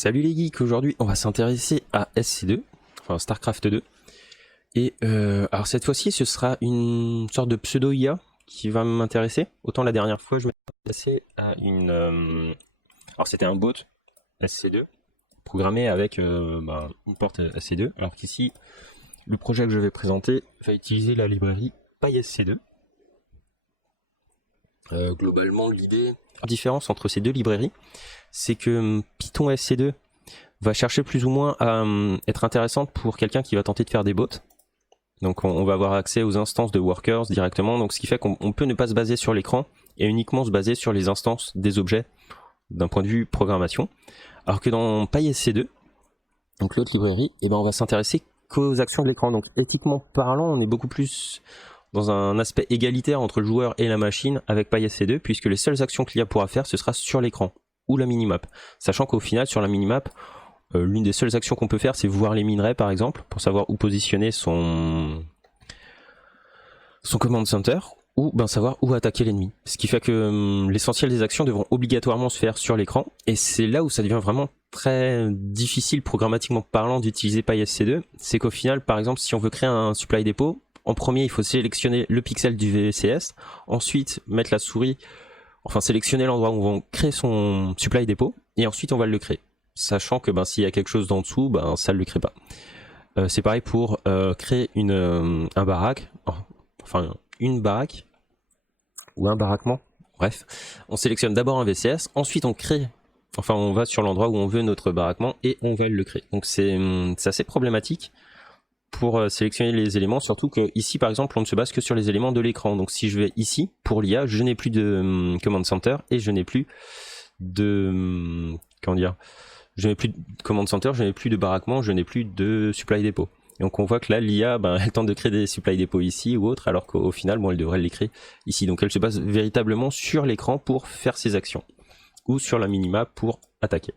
Salut les geeks, aujourd'hui on va s'intéresser à SC2, enfin StarCraft 2. Et alors cette fois-ci ce sera une sorte de pseudo-IA qui va m'intéresser. Autant la dernière fois je m'intéressais à une... alors c'était un bot SC2 programmé avec une porte SC2. Alors qu'ici le projet que je vais présenter va utiliser la librairie PySC2. Globalement l'idée... La différence entre ces deux librairies, c'est que Python SC2 va chercher plus ou moins à être intéressante pour quelqu'un qui va tenter de faire des bots. Donc on va avoir accès aux instances de workers directement, donc ce qui fait qu'on peut ne pas se baser sur l'écran et uniquement se baser sur les instances des objets d'un point de vue programmation. Alors que dans PySC2, donc l'autre librairie, on va s'intéresser qu'aux actions de l'écran. Donc éthiquement parlant, on est beaucoup plus dans un aspect égalitaire entre le joueur et la machine avec PySC2, puisque les seules actions que l'IA pourra faire, ce sera sur l'écran ou la minimap. Sachant qu'au final, sur la minimap, l'une des seules actions qu'on peut faire, c'est voir les minerais par exemple, pour savoir où positionner son command center, ou savoir où attaquer l'ennemi. Ce qui fait que l'essentiel des actions devront obligatoirement se faire sur l'écran, et c'est là où ça devient vraiment très difficile programmatiquement parlant d'utiliser PySC2. C'est qu'au final, par exemple, si on veut créer un supply depot, en premier il faut sélectionner le pixel du VCS, ensuite mettre la souris, enfin sélectionner l'endroit où on va créer son supply depot, et ensuite on va le créer. Sachant que s'il y a quelque chose d'en dessous, ça ne le crée pas. C'est pareil pour créer un baraque, enfin une baraque, ou un baraquement, bref. On sélectionne d'abord un VCS, ensuite on crée, enfin on va sur l'endroit où on veut notre baraquement et on va le créer. Donc c'est assez problématique pour sélectionner les éléments, surtout que ici par exemple on ne se base que sur les éléments de l'écran. Donc si je vais ici, pour l'IA, je n'ai plus de command center et je n'ai plus de... comment dire, je n'ai plus de command center, je n'ai plus de baraquement, je n'ai plus de supply depot. Et donc on voit que là l'IA, elle tente de créer des supply depots ici ou autre, alors qu'au final, elle devrait les créer ici. Donc elle se base véritablement sur l'écran pour faire ses actions, ou sur la minimap pour attaquer.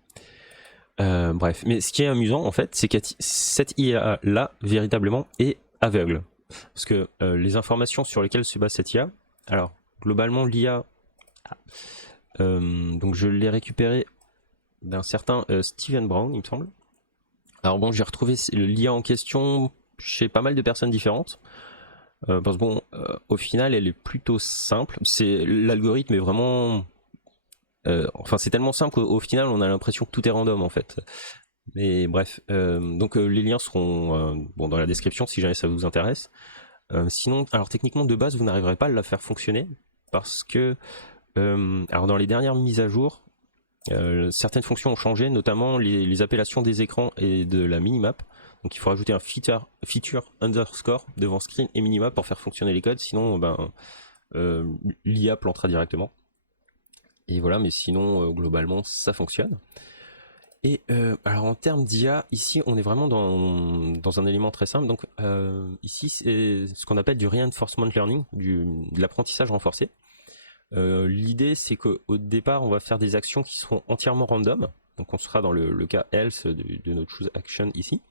Bref, mais ce qui est amusant en fait, c'est que cette IA là, véritablement, est aveugle. Parce que les informations sur lesquelles se base cette IA, alors globalement l'IA, donc je l'ai récupéré d'un certain Steven Brown, il me semble. Alors bon, j'ai retrouvé l'IA en question chez pas mal de personnes différentes. Parce que au final, elle est plutôt simple. L'algorithme est vraiment... enfin, c'est tellement simple qu'au final, on a l'impression que tout est random en fait. Mais bref, donc les liens seront dans la description si jamais ça vous intéresse. Sinon, alors techniquement, de base, vous n'arriverez pas à la faire fonctionner parce que... alors dans les dernières mises à jour, certaines fonctions ont changé, notamment les appellations des écrans et de la minimap. Donc il faut rajouter un feature underscore devant screen et minimap pour faire fonctionner les codes, sinon l'IA plantera directement. Et voilà, mais sinon globalement ça fonctionne. Et alors en termes d'IA, ici on est vraiment dans un élément très simple. Donc ici c'est ce qu'on appelle du reinforcement learning, de l'apprentissage renforcé. L'idée c'est qu'au départ on va faire des actions qui seront entièrement random, donc on sera dans le cas else de notre choose action ici,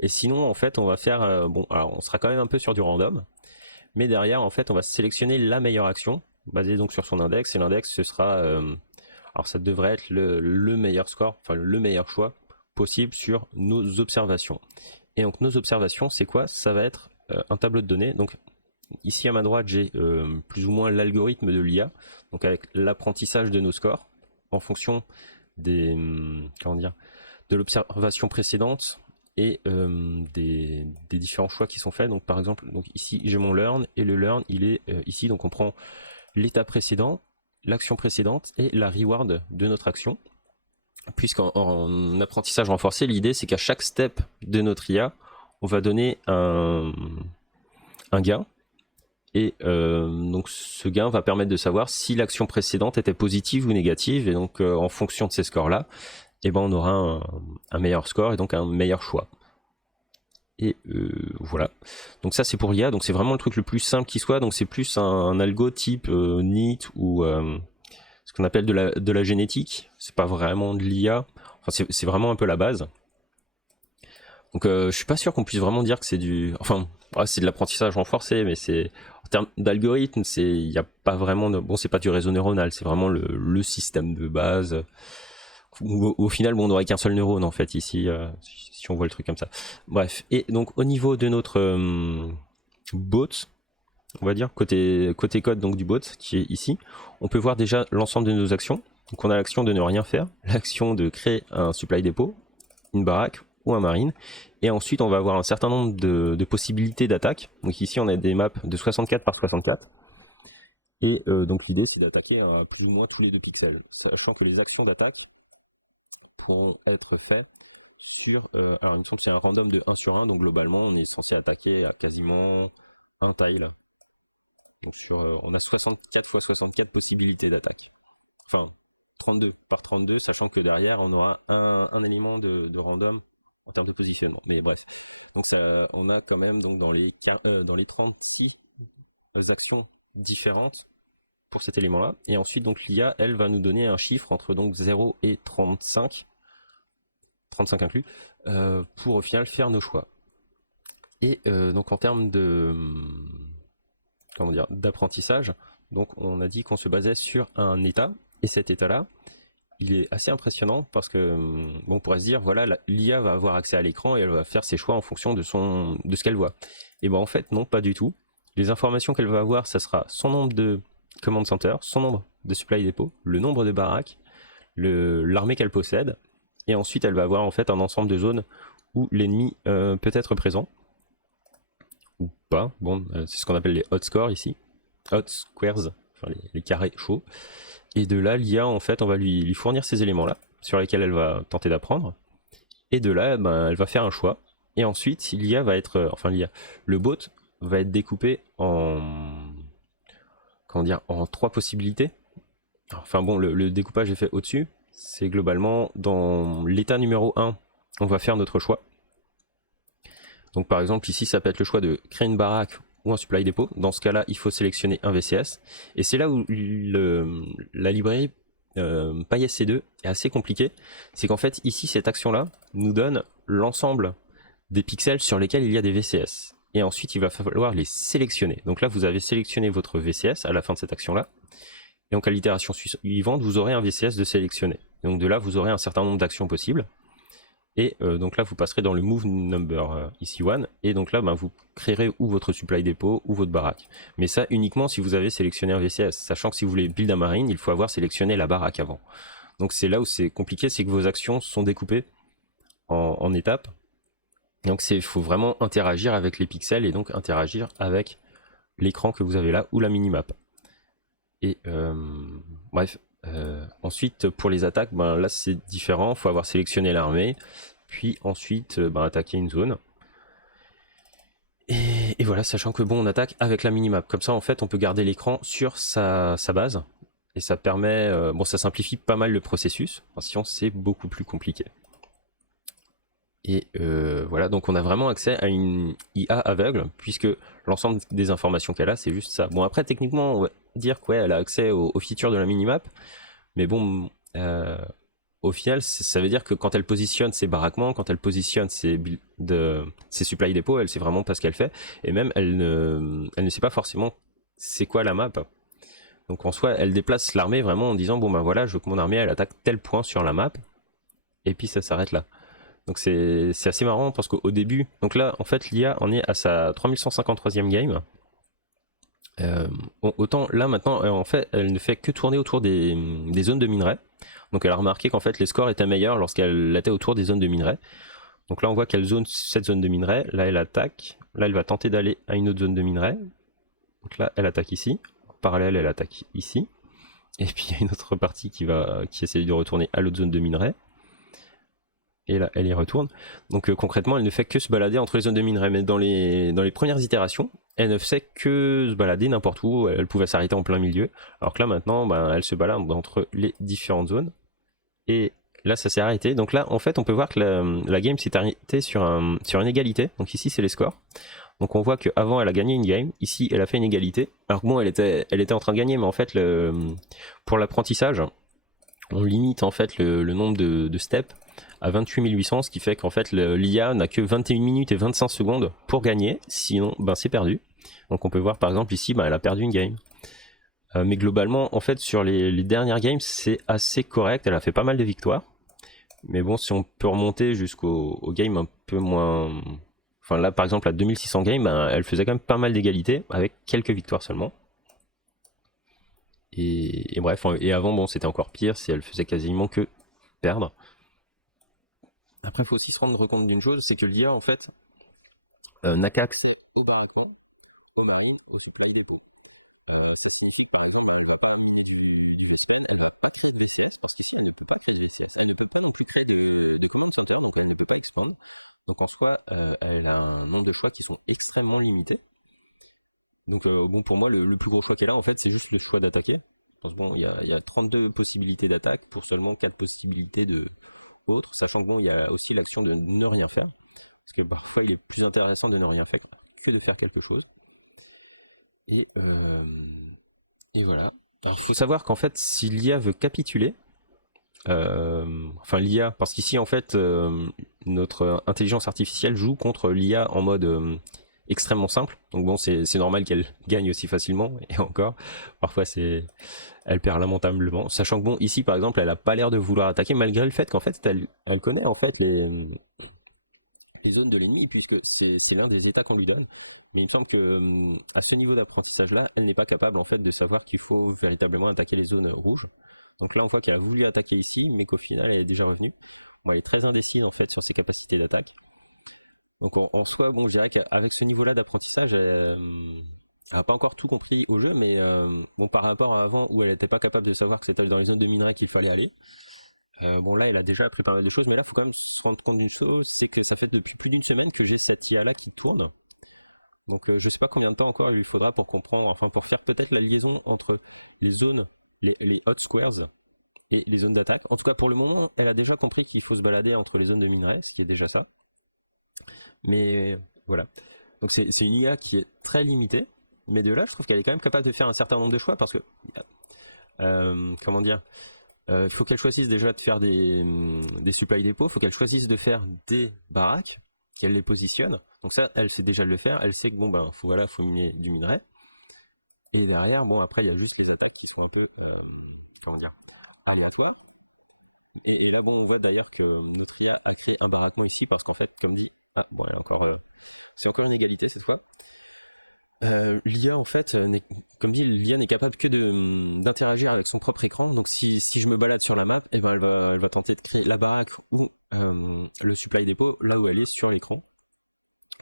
et sinon en fait on va faire, alors on sera quand même un peu sur du random, mais derrière en fait on va sélectionner la meilleure action, basée donc sur son index, et l'index ce sera, alors ça devrait être le meilleur score, enfin le meilleur choix possible sur nos observations. Et donc nos observations c'est quoi? Ça va être un tableau de données, donc ici à ma droite j'ai plus ou moins l'algorithme de l'IA, donc avec l'apprentissage de nos scores en fonction des de l'observation précédente et des différents choix qui sont faits. Donc par exemple, donc ici j'ai mon learn, et le learn il est ici, donc on prend l'état précédent, l'action précédente et la reward de notre action, puisqu'en apprentissage renforcé, l'idée c'est qu'à chaque step de notre IA on va donner un gain. Et donc ce gain va permettre de savoir si l'action précédente était positive ou négative, et donc en fonction de ces scores là, on aura un meilleur score et donc un meilleur choix. Et voilà, donc ça c'est pour l'IA, donc c'est vraiment le truc le plus simple qui soit, donc c'est plus un algo type NEAT ou ce qu'on appelle de la génétique, c'est pas vraiment de l'IA, enfin c'est vraiment un peu la base. Donc je suis pas sûr qu'on puisse vraiment dire que c'est du... Enfin, c'est de l'apprentissage renforcé, mais c'est... En termes d'algorithme, il n'y a pas vraiment... Bon, c'est pas du réseau neuronal, c'est vraiment le système de base. au final, bon, on n'aurait qu'un seul neurone en fait ici, si on voit le truc comme ça. Bref, et donc au niveau de notre bot, on va dire côté code donc du bot qui est ici, on peut voir déjà l'ensemble de nos actions. Donc on a l'action de ne rien faire, l'action de créer un supply depot, une baraque ou un marine, et ensuite on va avoir un certain nombre de possibilités d'attaque. Donc ici on a des maps de 64 par 64. Et donc l'idée c'est d'attaquer plus ou moins tous les 2 pixels, sachant que les actions d'attaque pourront être faites sur, alors il me semble qu'il y a un random de 1 sur 1, donc globalement on est censé attaquer à quasiment un tile. Donc on a 64 x 64 possibilités d'attaque. Enfin 32 par 32, sachant que derrière on aura un élément de random en termes de positionnement. Mais bref, donc on a quand même donc dans les 36 actions différentes pour cet élément-là. Et ensuite, donc l'IA, elle va nous donner un chiffre entre donc 0 et 35 inclus, pour au final faire nos choix. Et donc en termes de d'apprentissage, donc on a dit qu'on se basait sur un état, et cet état-là, il est assez impressionnant parce que bon, on pourrait se dire voilà, l'IA va avoir accès à l'écran et elle va faire ses choix en fonction de ce qu'elle voit. Et ben en fait non, pas du tout. Les informations qu'elle va avoir, ça sera son nombre de command center, son nombre de supply depot, le nombre de baraques, l'armée qu'elle possède, et ensuite elle va avoir en fait un ensemble de zones où l'ennemi peut être présent ou pas. Bon, c'est ce qu'on appelle les hot scores ici, hot squares, enfin les carrés chauds. Et de là, l'IA en fait, on va lui fournir ces éléments-là sur lesquels elle va tenter d'apprendre. Et de là, ben, elle va faire un choix. Et ensuite, l'IA va être, le bot va être découpé en en 3 possibilités. Enfin bon, le découpage est fait au-dessus. C'est globalement dans l'état numéro 1, on va faire notre choix. Donc par exemple ici ça peut être le choix de créer une baraque ou un supply depot. Dans ce cas-là, il faut sélectionner un VCS. Et c'est là où la librairie PySC2 est assez compliquée. C'est qu'en fait ici cette action-là nous donne l'ensemble des pixels sur lesquels il y a des VCS. Et ensuite il va falloir les sélectionner. Donc là vous avez sélectionné votre VCS à la fin de cette action-là. Et donc à l'itération suivante, vous aurez un VCS de sélectionner. Donc de là, vous aurez un certain nombre d'actions possibles. Et donc là, vous passerez dans le move number ici one. Et donc là, ben, vous créerez ou votre supply depot ou votre baraque. Mais ça uniquement si vous avez sélectionné un VCS. Sachant que si vous voulez build un marine, il faut avoir sélectionné la baraque avant. Donc c'est là où c'est compliqué, c'est que vos actions sont découpées en étapes. Donc il faut vraiment interagir avec les pixels et donc interagir avec l'écran que vous avez là ou la minimap. Et bref, ensuite pour les attaques, ben, là c'est différent, il faut avoir sélectionné l'armée, puis ensuite ben, attaquer une zone. Et voilà, sachant que bon, on attaque avec la minimap, comme ça en fait on peut garder l'écran sur sa base, et ça permet, bon ça simplifie pas mal le processus, sinon c'est beaucoup plus compliqué. Et voilà, donc on a vraiment accès à une IA aveugle, puisque l'ensemble des informations qu'elle a, c'est juste ça. Bon, après, techniquement, on va dire qu'elle a accès aux features de la minimap, mais bon, au final, ça veut dire que quand elle positionne ses baraquements, quand elle positionne ses supply depot, elle sait vraiment pas ce qu'elle fait, et même elle ne sait pas forcément c'est quoi la map. Donc en soi, elle déplace l'armée vraiment en disant, bon ben voilà, je veux que mon armée, elle attaque tel point sur la map, et puis ça s'arrête là. Donc c'est assez marrant parce qu'au début, donc là en fait l'IA en est à sa 3153e game. Autant là maintenant en fait elle ne fait que tourner autour des zones de minerais. Donc elle a remarqué qu'en fait les scores étaient meilleurs lorsqu'elle était autour des zones de minerais. Donc là on voit qu'elle zone cette zone de minerais, là elle attaque, là elle va tenter d'aller à une autre zone de minerais. Donc là elle attaque ici, en parallèle elle attaque ici. Et puis il y a une autre partie qui essaie de retourner à l'autre zone de minerais. Et là, elle y retourne. Donc concrètement, elle ne fait que se balader entre les zones de minerais. Mais dans les premières itérations, elle ne faisait que se balader n'importe où. Elle pouvait s'arrêter en plein milieu. Alors que là, maintenant, ben, elle se balade entre les différentes zones. Et là, ça s'est arrêté. Donc là, en fait, on peut voir que la game s'est arrêtée sur une égalité. Donc ici, c'est les scores. Donc on voit qu'avant, elle a gagné une game. Ici, elle a fait une égalité. Alors que bon, elle était en train de gagner. Mais en fait, pour l'apprentissage, on limite en fait le nombre de steps à 28 800, ce qui fait qu'en fait l'IA n'a que 21 minutes et 25 secondes pour gagner, sinon ben, c'est perdu. Donc on peut voir par exemple ici, ben, elle a perdu une game. Mais globalement, en fait, sur les dernières games, c'est assez correct, elle a fait pas mal de victoires. Mais bon, si on peut remonter jusqu'au game un peu moins. Enfin, là, par exemple, à 2600 games, ben, elle faisait quand même pas mal d'égalité, avec quelques victoires seulement. Et bref, et avant, bon, c'était encore pire, si elle faisait quasiment que perdre. Après, il faut aussi se rendre compte d'une chose, c'est que l'IA, en fait, n'a qu'à accès au barracon, au marine, au supply depot. Euh, Donc en soi, elle a un nombre de choix qui sont extrêmement limités. Donc bon, pour moi, le plus gros choix qu'elle a, en fait, c'est juste le choix d'attaquer. Parce que bon, il y a 32 possibilités d'attaque pour seulement 4 possibilités de autres, sachant que bon, il y a aussi l'action de ne rien faire. Parce que parfois, il est plus intéressant de ne rien faire que de faire quelque chose. Et, euh, et voilà. Alors, il faut savoir qu'en fait, si l'IA veut capituler, enfin l'IA, parce qu'ici en fait notre intelligence artificielle joue contre l'IA en mode extrêmement simple. Donc bon, c'est normal qu'elle gagne aussi facilement. Et encore, parfois elle perd lamentablement. Sachant que bon, ici par exemple, elle a pas l'air de vouloir attaquer malgré le fait qu'en fait elle connaît en fait les zones de l'ennemi puisque c'est l'un des états qu'on lui donne. Mais il me semble que à ce niveau d'apprentissage là, elle n'est pas capable en fait de savoir qu'il faut véritablement attaquer les zones rouges. Donc là, on voit qu'elle a voulu attaquer ici, mais qu'au final, elle est déjà revenue. Bon, elle est très indécise en fait sur ses capacités d'attaque. Donc en soi, bon, je dirais qu'avec ce niveau-là d'apprentissage, elle n'a pas encore tout compris au jeu, mais bon, par rapport à avant où elle n'était pas capable de savoir que c'était dans les zones de minerais qu'il fallait aller, bon là, elle a déjà appris pas mal de choses, mais là, il faut quand même se rendre compte d'une chose, c'est que ça fait depuis plus d'une semaine que j'ai cette IA-là qui tourne. Donc je sais pas combien de temps encore il lui faudra pour comprendre, enfin pour faire peut-être la liaison entre les zones, les hot squares, et les zones d'attaque. En tout cas, pour le moment, elle a déjà compris qu'il faut se balader entre les zones de minerais, ce qui est déjà ça. Mais voilà. Donc c'est une IA qui est très limitée, mais de là, je trouve qu'elle est quand même capable de faire un certain nombre de choix parce que, comment dire, il faut qu'elle choisisse déjà de faire des supply dépôts, il faut qu'elle choisisse de faire des baraques, qu'elle les positionne. Donc ça, elle sait déjà le faire, elle sait que bon ben, voilà, faut miner du minerai. Et derrière, bon après, il y a juste les attaques qui sont un peu, comment dire, aléatoires. Et là, bon, on voit d'ailleurs que Montréal a créé un baraquement ici parce qu'en fait, comme dit, ah, bon, il y a encore une égalité cette fois. L'IA, en fait, comme dit, l'IA n'est capable que d'interagir avec son propre écran. Donc, si je me balade sur la map, elle va tenter de créer la baraque ou le supply dépôt là où elle est sur l'écran.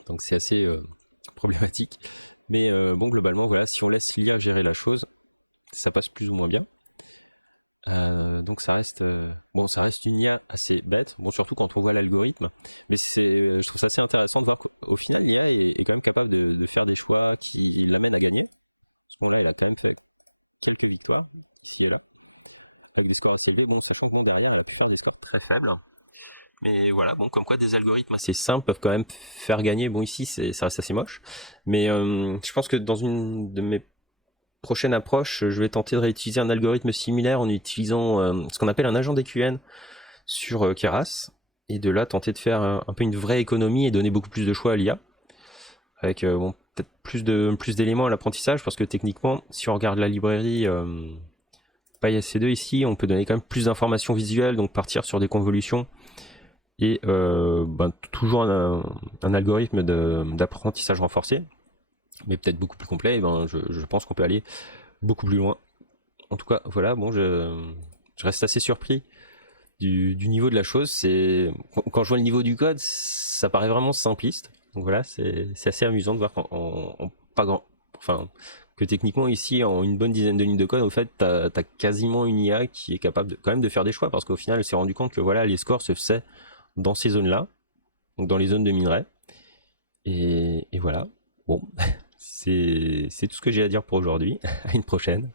Donc, c'est assez problématique. Mais bon, globalement, voilà, si on laisse l'IA gérer la chose, ça passe plus ou moins bien. Donc bon, ça reste une IA assez bête, bon, surtout quand on voit l'algorithme. Mais je trouve ça assez intéressant de voir qu'au final, l'IA est quand même capable de faire des choix qui l'amènent à gagner. À ce moment-là, il a quand même fait quelques victoires, ici et là. Avec des scores assez élevés, bon, surtout bon, derrière, il a pu faire des scores très faibles. Mais voilà, bon, comme quoi des algorithmes assez simples peuvent quand même faire gagner. Bon, ici, ça reste assez moche. Mais je pense que dans une de mes prochaine approche, je vais tenter de réutiliser un algorithme similaire en utilisant ce qu'on appelle un agent DQN sur Keras, et de là tenter de faire un peu une vraie économie et donner beaucoup plus de choix à l'IA, avec bon, peut-être plus d'éléments à l'apprentissage, parce que techniquement, si on regarde la librairie PySC2 ici, on peut donner quand même plus d'informations visuelles, donc partir sur des convolutions, et toujours un algorithme d'apprentissage renforcé, mais peut-être beaucoup plus complet, et je pense qu'on peut aller beaucoup plus loin. En tout cas, voilà, bon, je reste assez surpris du niveau de la chose. Quand je vois le niveau du code, ça paraît vraiment simpliste. Donc voilà, c'est assez amusant de voir qu'en pas grand, enfin, que techniquement ici, en une bonne dizaine de lignes de code, au fait, t'as quasiment une IA qui est capable quand même de faire des choix, parce qu'au final, elle s'est rendu compte que voilà, les scores se faisaient dans ces zones-là, donc dans les zones de minerai. Et voilà. Bon, c'est tout ce que j'ai à dire pour aujourd'hui. À une prochaine.